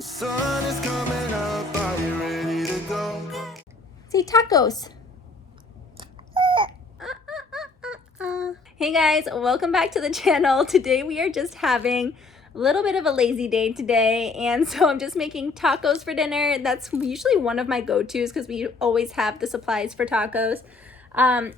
Sun is coming up, are you ready to go? Say tacos. Hey guys, welcome back to the channel. Today we are just having a little bit of a lazy day today, and so I'm just making tacos for dinner. That's usually one of my go-tos because we always have the supplies for tacos. And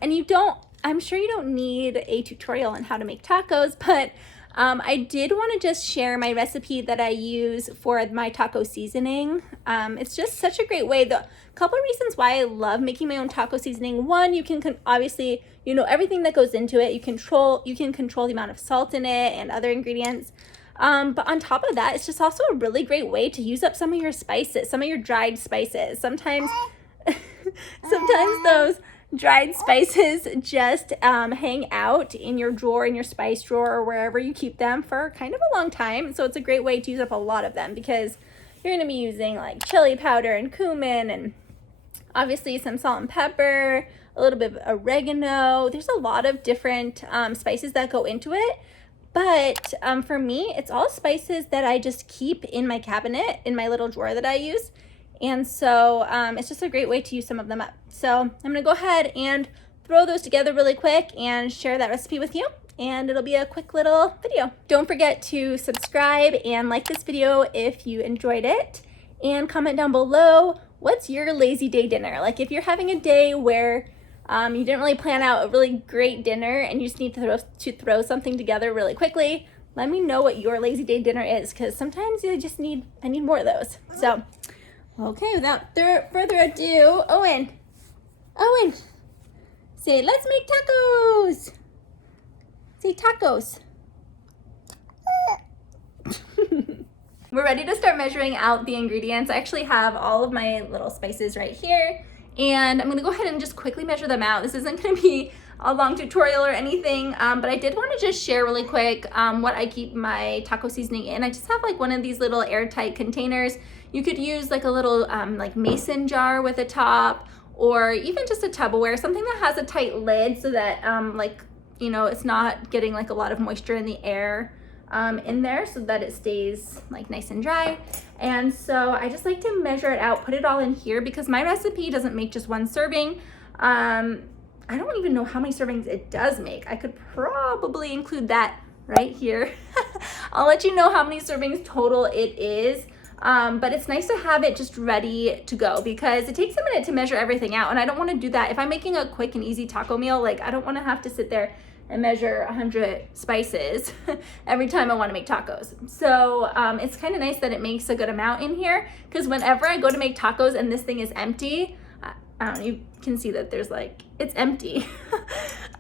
I'm sure you don't need a tutorial on how to make tacos, but I did want to just share my recipe that I use for my taco seasoning. It's just such a great way. The couple of reasons why I love making my own taco seasoning. One, you can obviously, you know, everything that goes into it. You can control the amount of salt in it and other ingredients. But on top of that, it's just also a really great way to use up some of your spices, some of your dried spices. Sometimes those dried spices just hang out in your drawer, in your spice drawer, or wherever you keep them for kind of a long time. So it's a great way to use up a lot of them because you're going to be using like chili powder and cumin and obviously some salt and pepper, a little bit of oregano. There's a lot of different spices that go into it. But for me, it's all spices that I just keep in my cabinet, in my little drawer that I use. And so it's just a great way to use some of them up. So I'm gonna go ahead and throw those together really quick and share that recipe with you. And it'll be a quick little video. Don't forget to subscribe and like this video if you enjoyed it. And comment down below, what's your lazy day dinner? Like if you're having a day where you didn't really plan out a really great dinner and you just need to throw something together really quickly, let me know what your lazy day dinner is, because sometimes I need more of those. So, okay, without further ado, Owen, say, let's make tacos. Say tacos. We're ready to start measuring out the ingredients. I actually have all of my little spices right here, and I'm gonna go ahead and just quickly measure them out. This isn't gonna be a long tutorial or anything, but I did wanna just share really quick what I keep my taco seasoning in. I just have like one of these little airtight containers. You could use like a little like mason jar with a top, or even just a Tupperware, something that has a tight lid so that like, you know, it's not getting like a lot of moisture in the air in there, so that it stays like nice and dry. And so I just like to measure it out, put it all in here, because my recipe doesn't make just one serving. I don't even know how many servings it does make. I could probably include that right here. I'll let you know how many servings total it is. But it's nice to have it just ready to go because it takes a minute to measure everything out, and I don't want to do that. If I'm making a quick and easy taco meal, like I don't want to have to sit there and measure 100 spices every time I want to make tacos. So it's kind of nice that it makes a good amount in here, because whenever I go to make tacos and this thing is empty, I don't know, you can see that there's like, it's empty.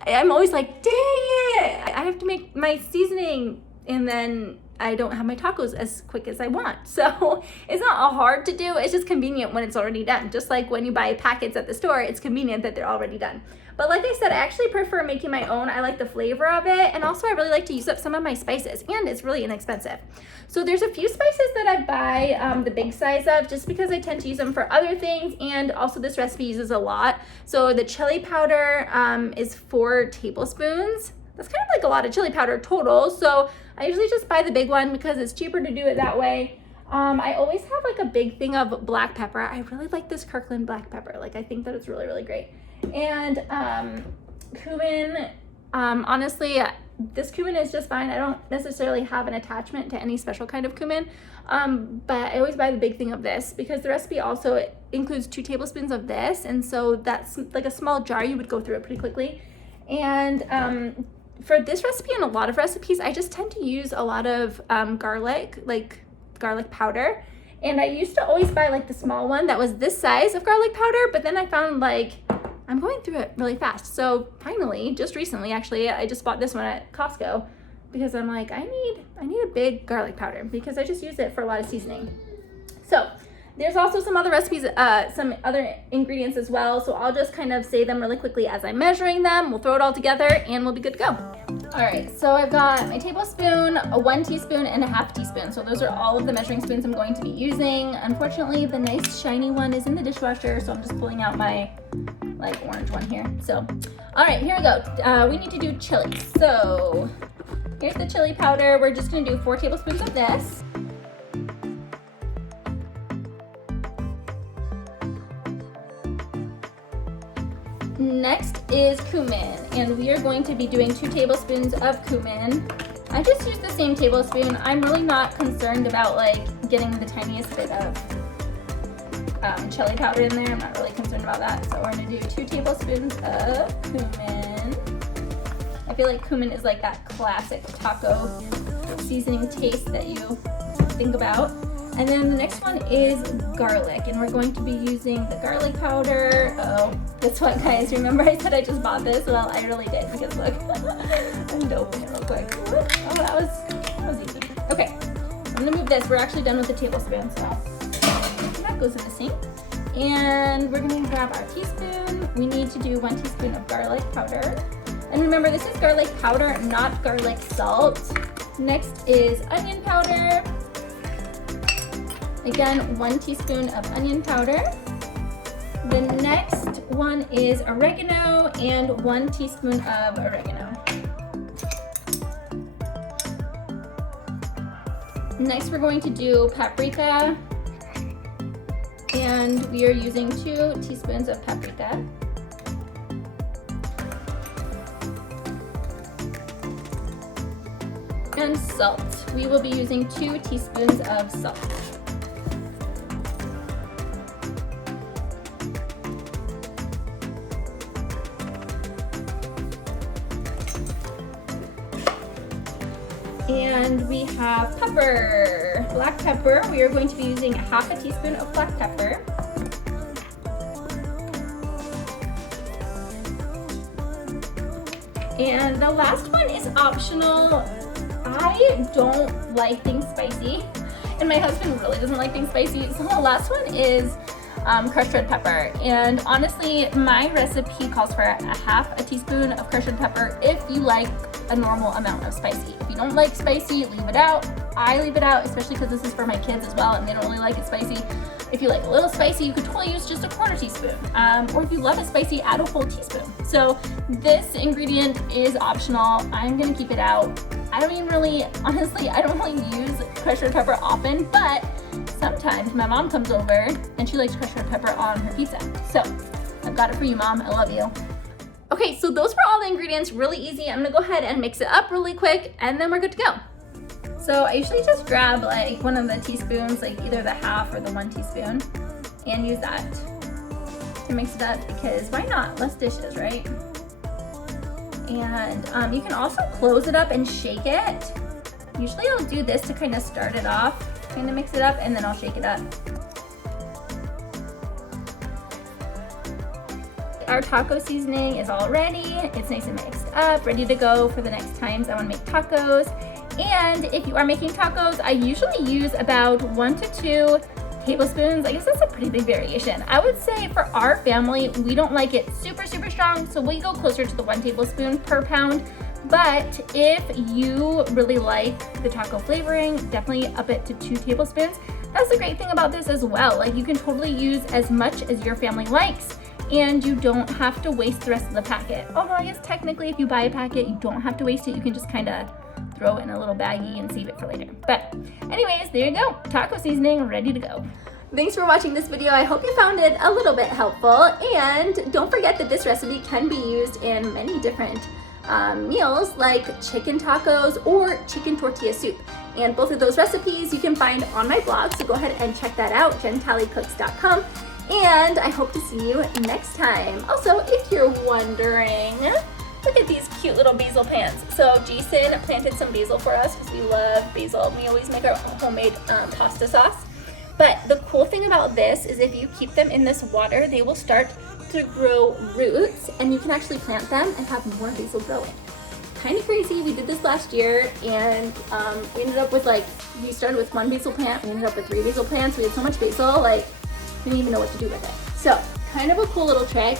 I'm always like, dang it, I have to make my seasoning and then I don't have my tacos as quick as I want. So it's not hard to do, it's just convenient when it's already done. Just like when you buy packets at the store, it's convenient that they're already done. But like I said, I actually prefer making my own. I like the flavor of it, and also I really like to use up some of my spices, and it's really inexpensive. So there's a few spices that I buy the big size of, just because I tend to use them for other things, and also this recipe uses a lot. So the chili powder is 4 tablespoons. That's kind of like a lot of chili powder total, so I usually just buy the big one because it's cheaper to do it that way. I always have like a big thing of black pepper. I really like this Kirkland black pepper. Like I think that it's really, really great. And cumin, honestly, this cumin is just fine. I don't necessarily have an attachment to any special kind of cumin, but I always buy the big thing of this because the recipe also includes 2 tablespoons of this, and so that's like a small jar. You would go through it pretty quickly. And for this recipe and a lot of recipes, I just tend to use a lot of garlic, like garlic powder. And I used to always buy like the small one that was this size of garlic powder, but then I found like I'm going through it really fast. So finally, just recently actually, I just bought this one at Costco because I'm like, I need a big garlic powder because I just use it for a lot of seasoning. So there's also some other recipes, some other ingredients as well. So I'll just kind of say them really quickly as I'm measuring them. We'll throw it all together and we'll be good to go. All right, so I've got my tablespoon, a 1 teaspoon, and a 1/2 teaspoon. So those are all of the measuring spoons I'm going to be using. Unfortunately, the nice shiny one is in the dishwasher, so I'm just pulling out my like orange one here. So, all right, here we go. We need to do chili. So here's the chili powder. We're just gonna do 4 tablespoons of this. Next is cumin, and we are going to be doing 2 tablespoons of cumin. I just use the same tablespoon. I'm really not concerned about like getting the tiniest bit of chili powder in there. I'm not really concerned about that. So we're gonna do 2 tablespoons of cumin. I feel like cumin is like that classic taco seasoning taste that you think about. And then the next one is garlic, and we're going to be using the garlic powder. Oh, guess what, guys? Remember I said I just bought this? Well, I really did, because look, I'm going to open it real quick. Oh, that was easy. Okay, I'm gonna move this. We're actually done with the tablespoon, so that goes in the sink. And we're gonna grab our teaspoon. We need to do 1 teaspoon of garlic powder. And remember, this is garlic powder, not garlic salt. Next is onion powder. Again, 1 teaspoon of onion powder. The next one is oregano, and 1 teaspoon of oregano. Next, we're going to do paprika, and we are using 2 teaspoons of paprika. And salt. We will be using 2 teaspoons of salt. And we have pepper, black pepper. We are going to be using 1/2 teaspoon of black pepper. And the last one is optional. I don't like things spicy, and my husband really doesn't like things spicy. So the last one is crushed red pepper. And honestly, my recipe calls for 1/2 teaspoon of crushed red pepper if you like a normal amount of spicy. If you don't like spicy, leave it out. I leave it out, especially because this is for my kids as well, and they don't really like it spicy. If you like a little spicy, you could totally use just 1/4 teaspoon. Or if you love it spicy, add a whole teaspoon. So this ingredient is optional. I'm gonna keep it out. I don't even really, honestly, I don't really use crushed red pepper often, but sometimes my mom comes over and she likes crushed red pepper on her pizza. So I've got it for you, Mom. I love you. Okay, so those were all the ingredients, really easy. I'm gonna go ahead and mix it up really quick, and then we're good to go. So I usually just grab like 1 of the teaspoons, like either the 1/2 or the 1 teaspoon, and use that to mix it up, because why not? Less dishes, right? And you can also close it up and shake it. Usually I'll do this to kind of start it off, kind of mix it up, and then I'll shake it up. Our taco seasoning is all ready. It's nice and mixed up, ready to go for the next times I want to make tacos. And if you are making tacos, I usually use about 1 to 2 tablespoons. I guess that's a pretty big variation. I would say for our family, we don't like it super, super strong, so we go closer to the 1 tablespoon per pound. But if you really like the taco flavoring, definitely up it to 2 tablespoons. That's the great thing about this as well. Like, you can totally use as much as your family likes, and you don't have to waste the rest of the packet. Although I guess technically if you buy a packet, you don't have to waste it. You can just kind of throw it in a little baggie and save it for later. But anyways, there you go. Taco seasoning ready to go. Thanks for watching this video. I hope you found it a little bit helpful. And don't forget that this recipe can be used in many different meals, like chicken tacos or chicken tortilla soup. And both of those recipes you can find on my blog, so go ahead and check that out, jentalleycooks.com. And I hope to see you next time. Also, if you're wondering, look at these cute little basil plants. So Jason planted some basil for us because we love basil. We always make our homemade pasta sauce. But the cool thing about this is if you keep them in this water, they will start to grow roots, and you can actually plant them and have more basil growing. Kind of crazy. We did this last year, and we ended up with we started with 1 basil plant, we ended up with 3 basil plants. We had so much basil, we didn't even know what to do with it. So kind of a cool little trick.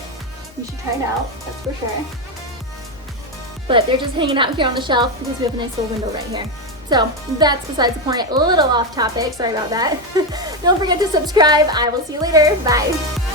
You should try it out, that's for sure. But they're just hanging out here on the shelf because we have a nice little window right here. So that's besides the point. A little off topic, sorry about that. Don't forget to subscribe. I will see you later. Bye.